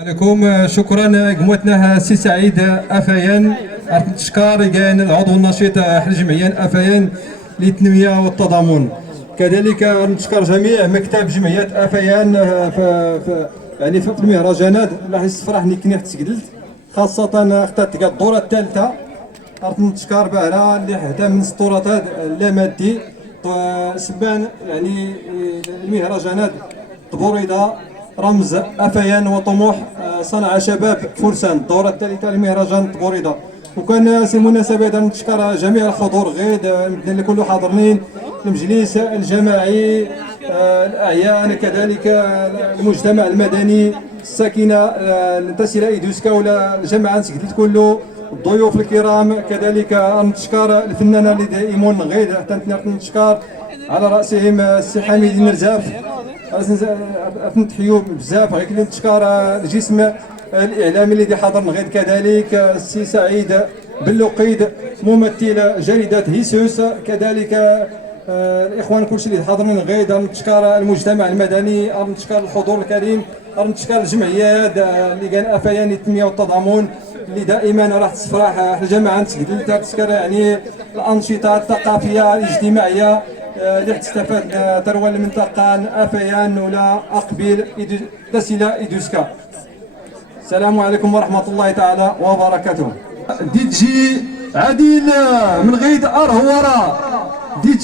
عليكم شكرا قمتنا سي سعيد افيان تشكر كان العضو النشيط حل جمعيه افيان للتنميه والتضامن. كذلك نشكر جميع مكتب جمعيه افيان يعني في المهرجانات راح يصفرح نكني تسجلت خاصه اختارت الدوره الثالثه. نشكر بهرا اللي حدا من السطورات اللامادي سبان يعني المهرجانات طبوريده رمز افيان وطموح صنع شباب فرسان الدوره الثالثه لمهرجان طبوريده. وكان سي المناسبه هذا نشكر جميع الحضور غيد اللي كله حاضرين المجلس الجماعي الاعيان كذلك المجتمع المدني الساكنه التسيله ايدوسكا ولا الجماعه نسكتت كله الضيوف الكرام. كذلك نشكر الفنانه اللي دائما غيد حتى نشكر على راسهم السي حميد النرزاف. نتحيو بزاف غير نتشكر الجسم الاعلامي اللي حضر غير كذلك السي سعيد باللقيد ممثل جريده هيسوس. كذلك الاخوان كلشي اللي حاضرين غير نتشكر المجتمع المدني نتشكر الحضور الكريم نتشكر الجمعيات اللي كان افيان التنميه والتضامن اللي دائما راح تفرح الجماعه نتشكر يعني الانشطه الثقافيه الاجتماعيه اللي تستفاد تروى المنطقه افيان ولا اقبيل تسيله ايدوسكا. السلام عليكم ورحمه الله تعالى وبركاته. دي جي عديل من غيد ارهورا دي جي